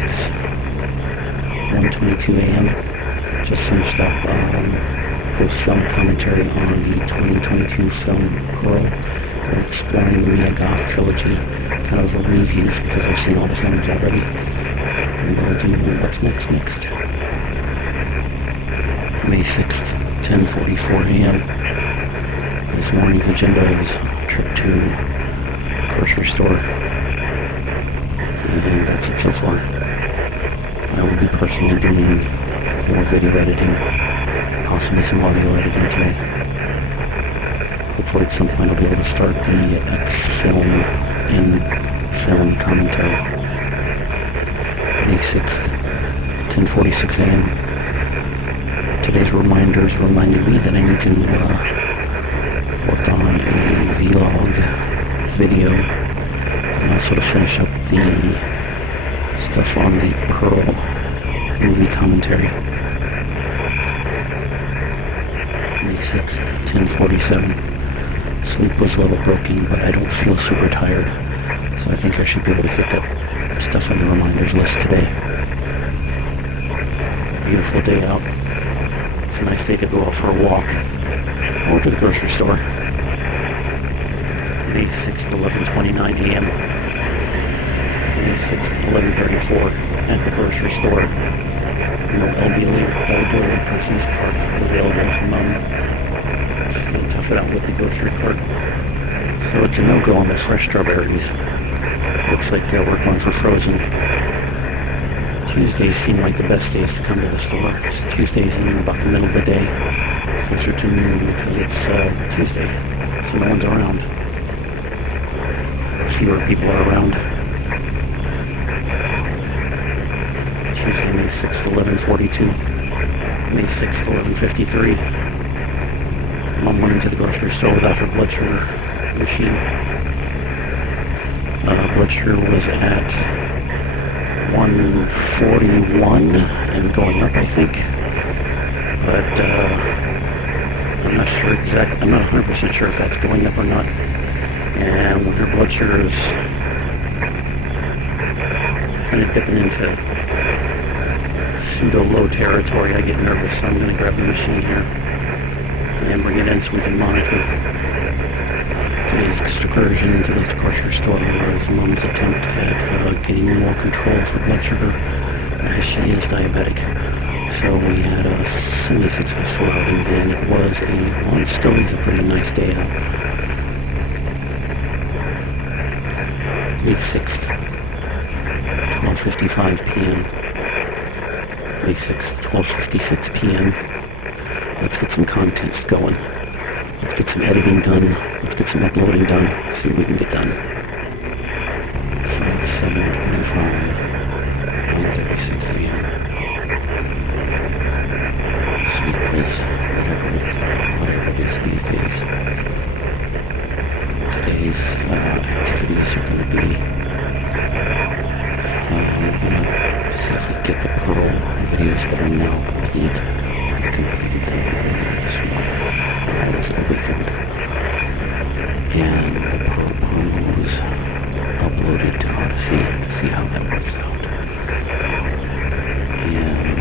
1:22 a.m. Just finished up post-film commentary on the 2022 film Pearl. We're exploring the Mia Goth trilogy, kind of a reviews because I've seen all the films already. And we'll do what's next. May 6th, 10:44 a.m. This morning's agenda is a trip to grocery store. And that's it so far. I will be personally doing more video editing, possibly some audio editing today. Hopefully at some point I'll be able to start the X-film in-film commentary. May 6th, 10:46 a.m. Today's reminders reminded me that I need to work on a vlog video and also to finish up the stuff on the Pearl movie commentary. May 6th, 10:47. Sleep was a little broken, but I don't feel super tired, so I think I should be able to get that stuff on the reminders list today. Beautiful day out. It's a nice day to go out for a walk or to the grocery store. May 6th, 11:29 a.m. May 6th, 11:34 at the grocery store. No elderly person's cart available at the moment. Just gonna tough it out with the grocery cart. So it's a no-go on the fresh strawberries. Looks like we're going for frozen. Tuesdays seem like the best days to come to the store. Tuesdays in about the middle of the day, closer to noon because it's Tuesday, so no one's around. Fewer people are around. Tuesday, May 6th, 11:42. May 6th, 11:53. Mom went into the grocery store without her blood sugar machine. Blood sugar was at 141 and going up, I think. But I'm not 100% sure if that's going up or not. And when her blood sugar is kind of dipping into pseudo-low territory, I get nervous, so I'm going to grab the machine here and bring it in so we can monitor today's excursion into this grocery store as Mom's attempt at getting more control for blood sugar as she is diabetic. So we had a semi-successful outing, and it still is a pretty nice day out. May 6th, 12:55 p.m. May 6th, 12:56 p.m. Let's get some content going. Let's get some editing done. Let's get some uploading done. See what we can get done. 7:25, 9:36 a.m. Sleep is whatever it is these days. Today's activities are going to be see if we get the Pearl videos that are now complete. I completed them this morning. Almost everything. And the Pearl promos uploaded to Odyssey to see how that works out. And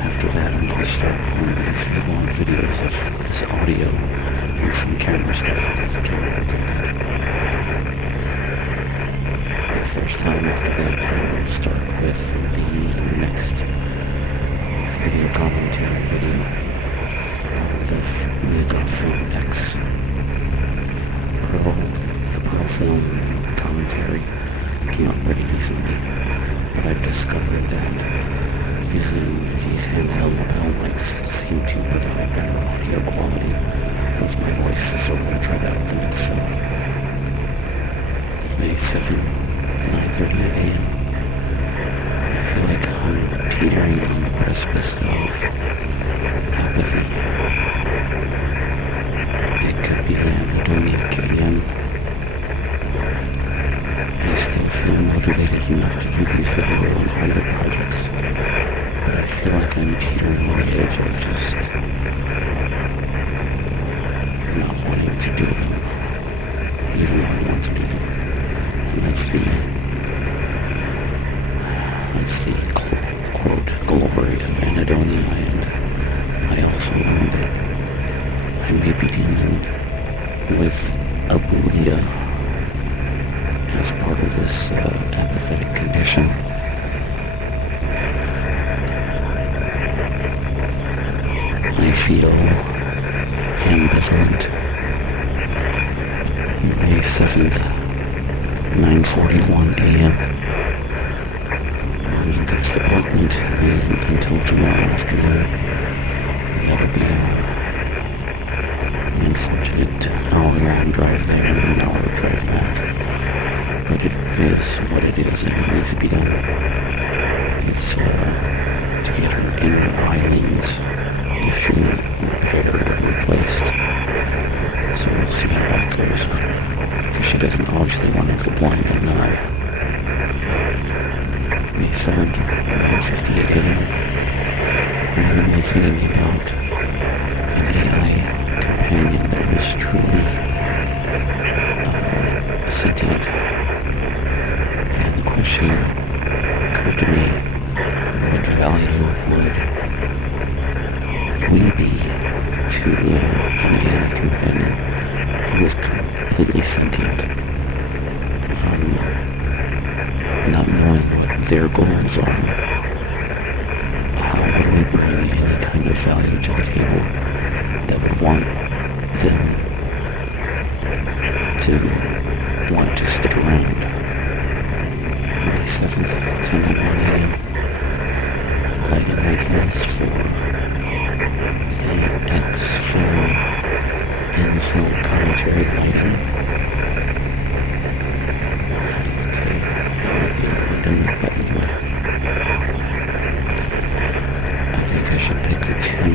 after that, I'm going to start one of these vlog videos of this audio and some camera stuff. The first time after that, I'll start with the next video commentary video of the Goth film X. The Pearl film commentary came out pretty recently, but I've discovered that using these handheld lapel mics seem to provide better audio quality with my voice, so we're going to try that with the next film. May 7th, 9:30 a.m. I feel like I'm teetering on the precipice of apathy. It could be the anhedonia of giving in. I still feel motivated enough to do these video 100 projects, but I feel like I'm teetering on the edge of just not wanting to do them, even though I want to do them. And that's the apathetic condition. I feel ambivalent. May 7th, 9:41 a.m. My next appointment isn't until tomorrow afternoon. That'll be an unfortunate hour-long drive there and an hour drive back. But it is what it is, and it needs to be done. It's to get her inner eyelings repaired or replaced. So we'll see how that goes. Because she doesn't obviously want to go blind and eye. May 7th, 9:58 a.m. I'm thinking about an AI companion that is truly sentient. And the question occurred to me, what value would we be to an AI companion who is completely sentient? Not knowing what their goals are, how would we bring any kind of value to the table that would want them to want to stick around? May 7th, 10:01 a.m. Light awakenings for the X for in-film commentary lighting. I think I should pick the two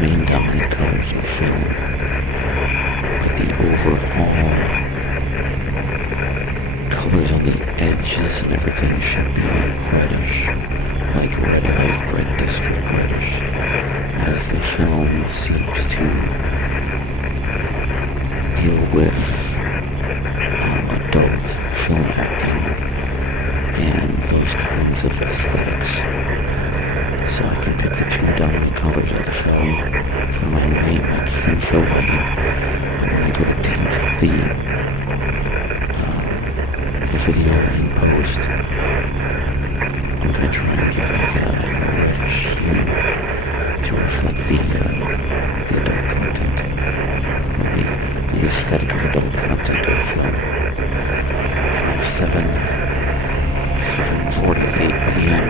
main dominant colors of film, but the overall colors on the edges and everything should be reddish, like red district reddish, as the film seems to deal with adult film acting and those kinds of aesthetics. So I can pick the two dominant colors of the film for my main info lighting. I'm going to go tint the video in post. I'm going to try and get like a reddish hue to reflect the adult content, or the aesthetic of adult content of the film. 7:48 p.m.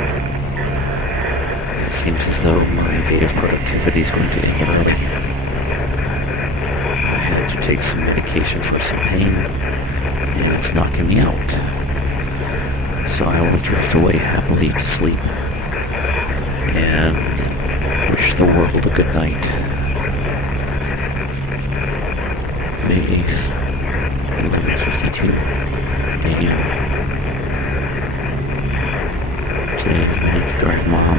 It seems as though my day of productivity is going to end early. I had to take some medication for some pain, and it's knocking me out. So I will drift away happily to sleep, and wish the world a good night. May 8th, 11:52 a.m. Today we had to drive Mom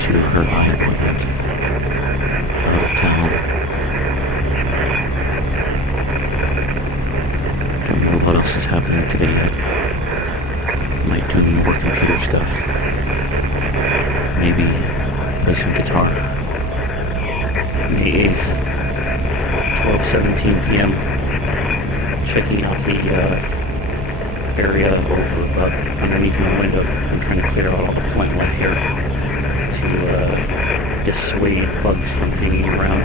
to her eye appointment out of town. Don't know what else is happening today yet. Might do more computer stuff. Maybe play some guitar. May 8th, 12:17 p.m. Checking out the area over underneath my window. I'm trying to clear out all the plant light here to dissuade bugs from hanging around.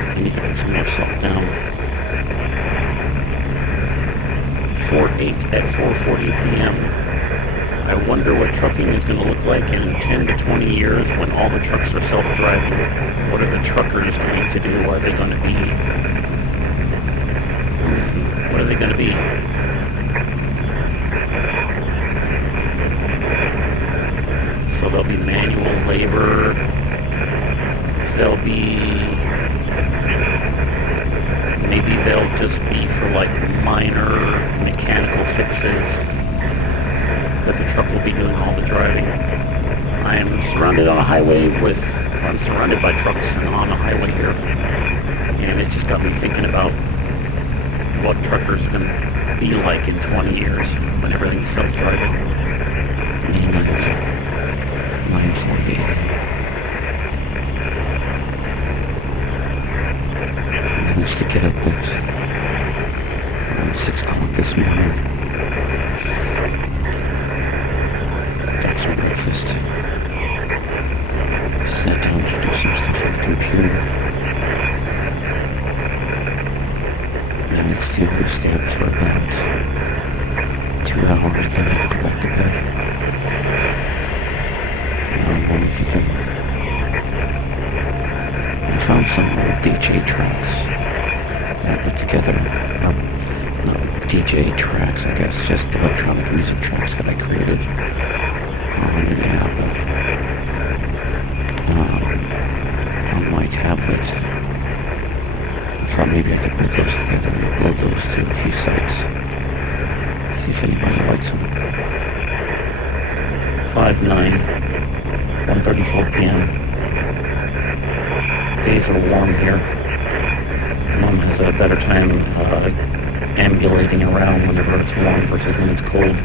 I need to put some more salt down. 4/8 at 4:40 p.m. I wonder what trucking is going to look like in 10 to 20 years when all the trucks are self-driving. What are the truckers going to do? Are they going to be... What are they going to be? So there'll be manual labor. There'll be... Maybe they'll just be for like minor mechanical fixes. But the truck will be doing all the driving. I am surrounded on a highway I'm surrounded by trucks and on a highway here. And it just got me thinking about what truckers are going to be like in 20 years when everything's self-driving. 9:48. to get up at around 6 o'clock this morning. Got some breakfast. Sat down to do some stuff on the computer. And it's due to stay up for about 2 hours, then I go back to bed. Now I'm going to kick in. I found some old DJ tracks that I put together. No, DJ tracks, I guess, just electronic music tracks that I created on my tablet. I thought maybe I could put those together and upload those to a few sites. See if anybody likes them. 5/9, 1:34 p.m. Days are warm here. Mom has a better time ambulating around whenever it's warm versus when it's cold.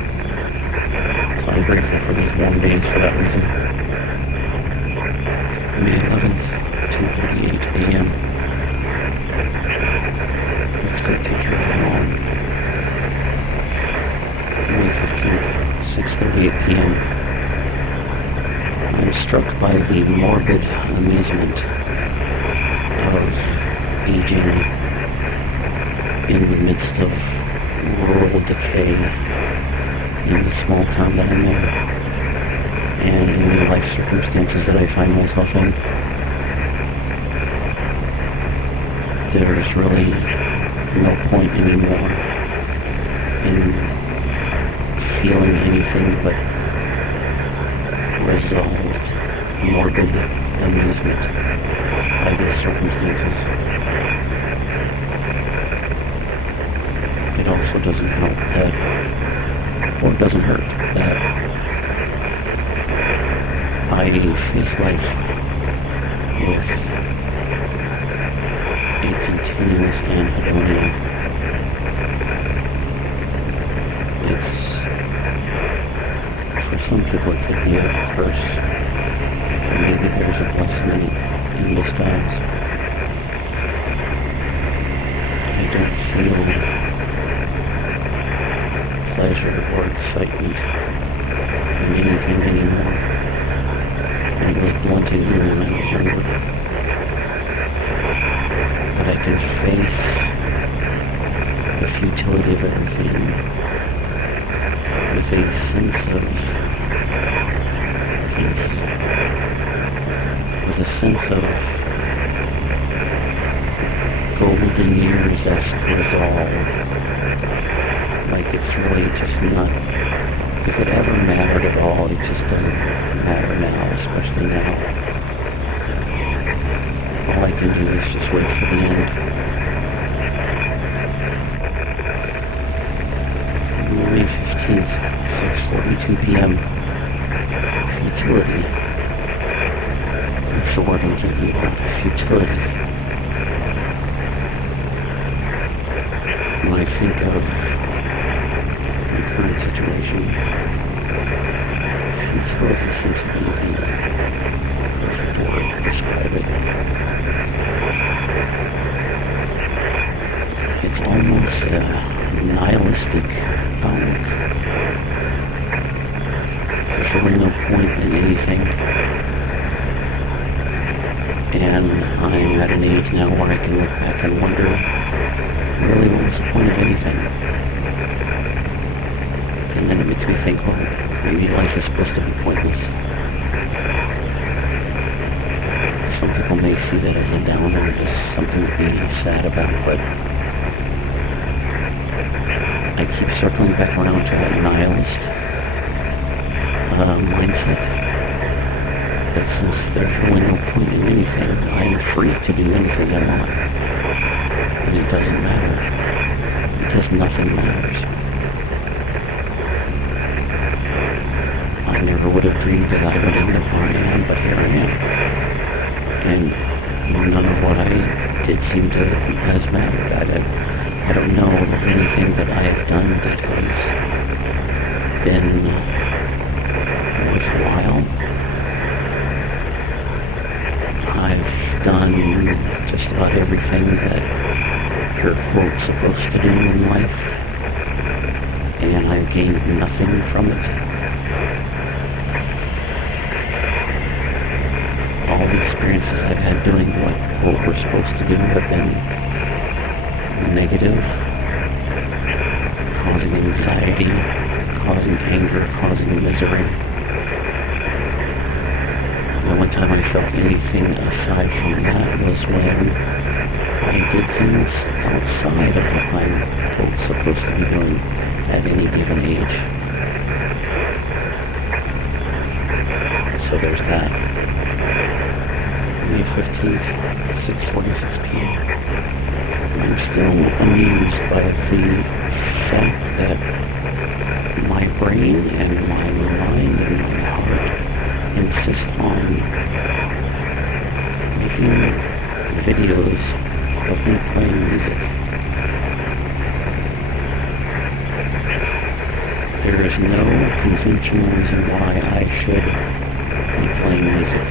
So I'm grateful for these warm days for that reason. May 11th, 2:38 a.m. Let's go take care of the mom. May 15th, 6:38 p.m. I'm struck by the morbid amusement of aging in the midst of rural decay in the small town that I'm in, and in the life circumstances that I find myself in. There's really no point anymore in feeling anything but resolved, morbid amusement by these circumstances. It also doesn't help that, or it doesn't hurt that I face life with a continuous anhedonia. It's, for some people it could be a curse. Maybe there's a blessing in disguise. I don't feel pleasure or excitement in anything anymore. And it was blunted even when I was younger. But I can face the futility of everything with a sense of peace, with a sense of golden years-esque resolve. Like it's really just not, if it ever mattered at all, it just doesn't matter now, especially now. All I can do is just wait for the end. May 15th, 6:42 p.m. Futility. That's the word I'm thinking about. Futility. When I think of the current situation, futility seems to be the perfect word to describe it. It's almost a nihilistic outlook. There's really no point in anything. And I'm at an age now where I can look back and wonder, really, what's the point of anything? And then it makes me think, well, maybe life is supposed to be pointless. Some people may see that as a downer, just something to be sad about, but I keep circling back around to that nihilist mindset. That since there's really no point in anything, I am free to do anything I want. And it doesn't matter. Because nothing matters. I never would have dreamed that I would end up where I am, but here I am. And none of what I did seem to has mattered. I don't know of anything that I have done that has been worthwhile. I've done just about everything that you're, quote, supposed to do in life, and I've gained nothing from it. All the experiences I've had doing what we're supposed to do have been negative, causing anxiety, causing anger, causing misery. The only time I felt anything aside from that was when I did things outside of what I'm, quote, supposed to be doing at any given age. So there's that. May 15th, 6:46 p.m. I'm still amused by the fact that my brain and my mind and my heart insist on making videos of me playing music. There is no conventional reason why I should be playing music,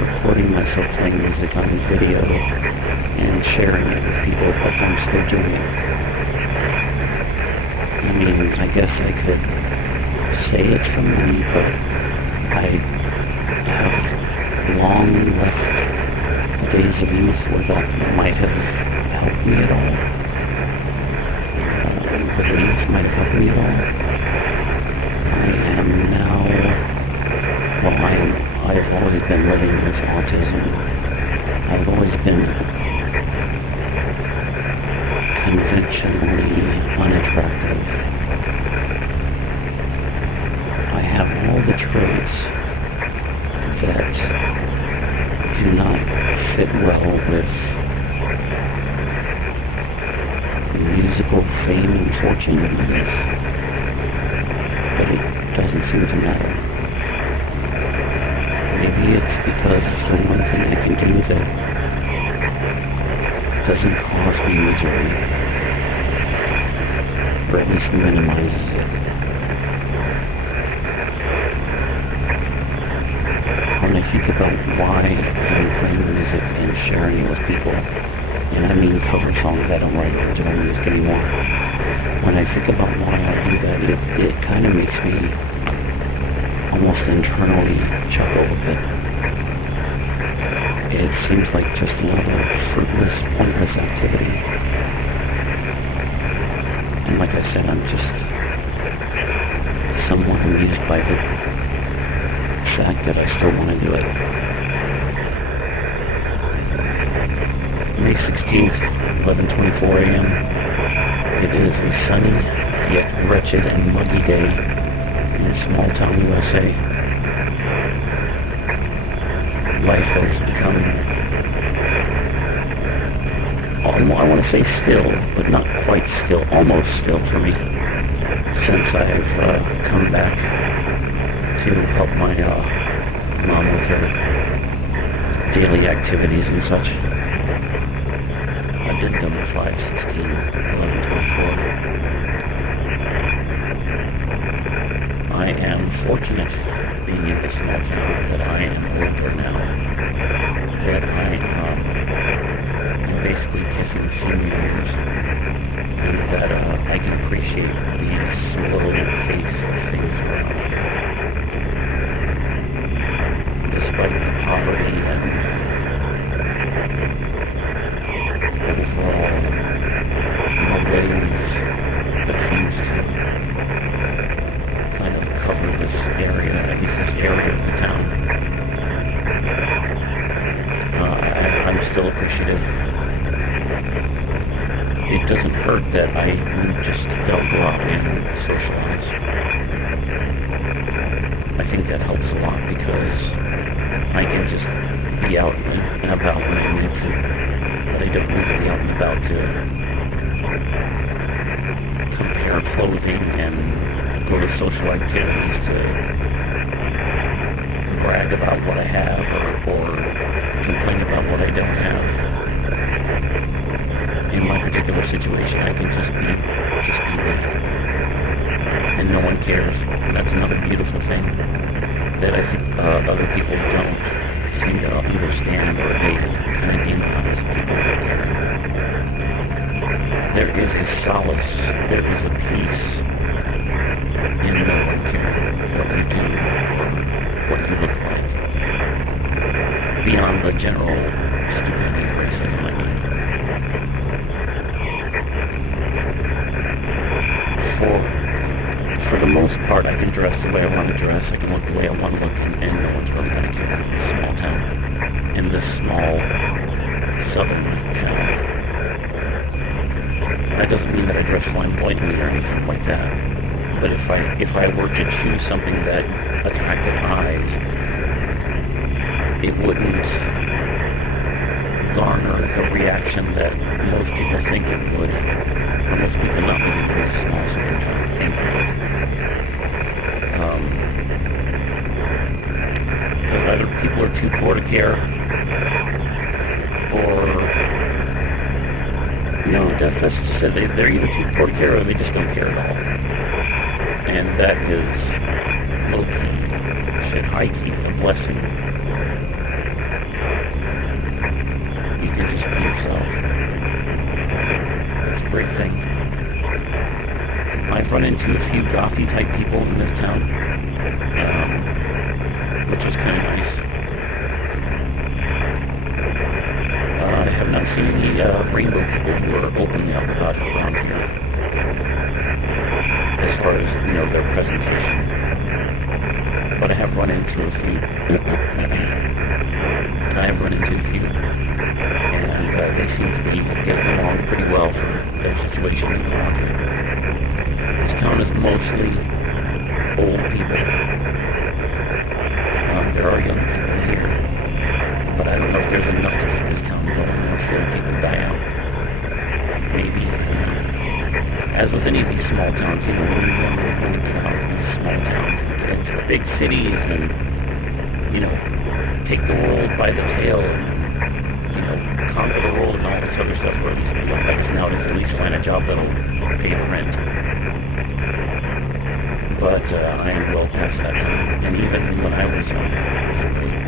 recording myself playing music on video and sharing it with people like I'm still doing it. I mean, I guess I could say it's from me, but I have long left the days of youth where that might have helped me at all. The youth might have helped me at all. I am now, well, I've always been living with autism. I've always been conventionally unattractive. I have all the traits that do not fit well with musical fame and fortune, I guess. But it doesn't seem to matter. Maybe it's because it's the one thing I can do that doesn't cause me misery, or at least minimizes it. When I think about why I'm playing music and sharing it with people, and I mean cover songs, I don't write original music anymore. When I think about why I do that, it kind of makes me almost internally chuckle a bit. It seems like just another fruitless, pointless activity. And like I said, I'm just somewhat amused by the fact that I still want to do it. May 16th, 11:24 a.m. It is a sunny, yet wretched and muggy day in small town USA. Life has become, I want to say still, but not quite still, almost still for me, since I've come back to help my mom with her daily activities and such. I did number 5, 16, 11, 24. I am fortunate being in this small town that I am older now, that I am basically kissing senior years, and that I can appreciate the slow pace of things around here. Despite the poverty and overall malaise that seems to kind of cover this area, at least this area of the town. I'm still appreciative. It doesn't hurt that I just don't go out and socialize. I think that helps a lot because I can just be out and about when I need to, but I don't need to be out and about to compare clothing and go to social activities to brag about what I have or complain about what I don't have. In my particular situation, I can just be there, and no one cares. And that's another beautiful thing that I think other people don't seem to understand, or they kind of demonize people that care. there is a solace, there is a peace in no one caring what you do or what you look like. Beyond the general stupidity and racism, I mean. For the most part, I can dress the way I want to dress, I can look the way I want to look, and no one's really going to care. It's a small town, in this small southern town. That doesn't mean that I dress flamboyantly or anything like that. But if I were to choose something that attracted eyes, it wouldn't garner the reaction that most people think it would, or most people not living in a small southern town think it would. Because either people are too poor to care, or that's just said they're either too poor to care or they just don't care at all. And that is low-key, shit, high-key, a blessing. You can just be yourself. That's a great thing. I've run into a few gothy-type people in this town, which is kind of nice. I have not seen any rainbow people who are openly up about it around here, as far as, their presentation. But I have run into a few. And they seem to be getting along pretty well for their situation around here. This town is mostly old people. There are young people here, but I don't know if there's enough to keep this town going once the old people die out. Maybe. As with any of these small towns, when you're young, you want to get out of these small towns and get into the big cities and, take the world by the tail and, conquer the world and all this other stuff, where these young guys nowadays at least find a job that'll pay the rent. But I am well past that time, and even when I was young, I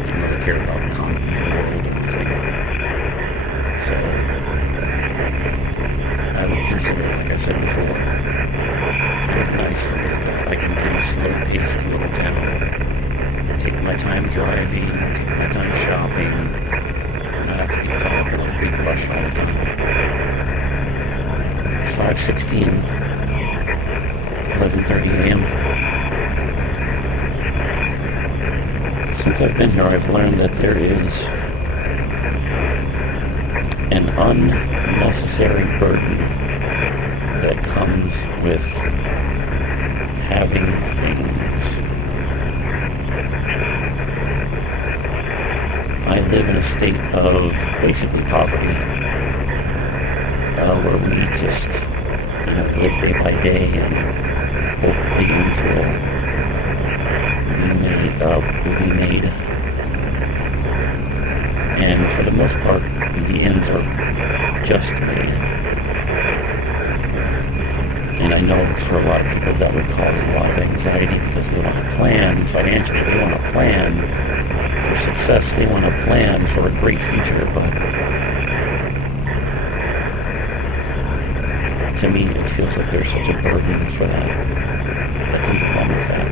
didn't really care about conquering the world or anything. So I would consider it, like I said before, kind of nice for me that I can be in a slow-paced little town, take my time driving, take my time shopping, and not have to be caught up in a big rush all the time. 5:16, 11:30 a.m. Since I've been here, I've learned that there is an unnecessary burden that comes with having things. I live in a state of basically poverty, where we just, live day by day and hope the ends will be made. And for the most part, the ends are just made. And I know for a lot of people that would cause a lot of anxiety because they want to plan financially, they want to plan for success, they want to plan for a great future, but to me it feels like there's such a burden for that comes along with that.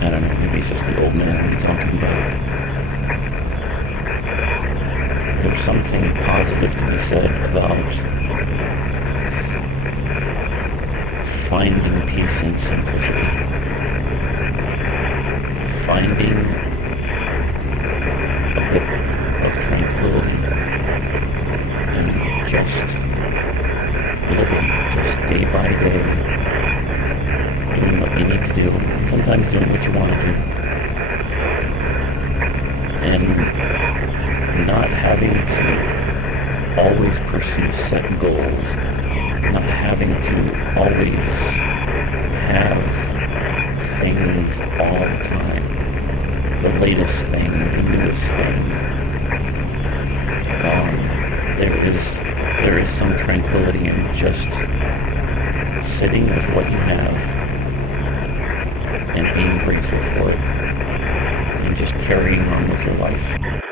I don't know, maybe it's just the old man I'm talking about. There's something positive to be said about finding peace in simplicity. Finding a bit of tranquility and just living just day by day, doing what you need to do, sometimes doing what you want to do, and not having to always pursue set goals, not having to always have things all the time, the latest thing, the newest thing. There is some tranquility in just sitting with what you have and being grateful for it and just carrying on with your life.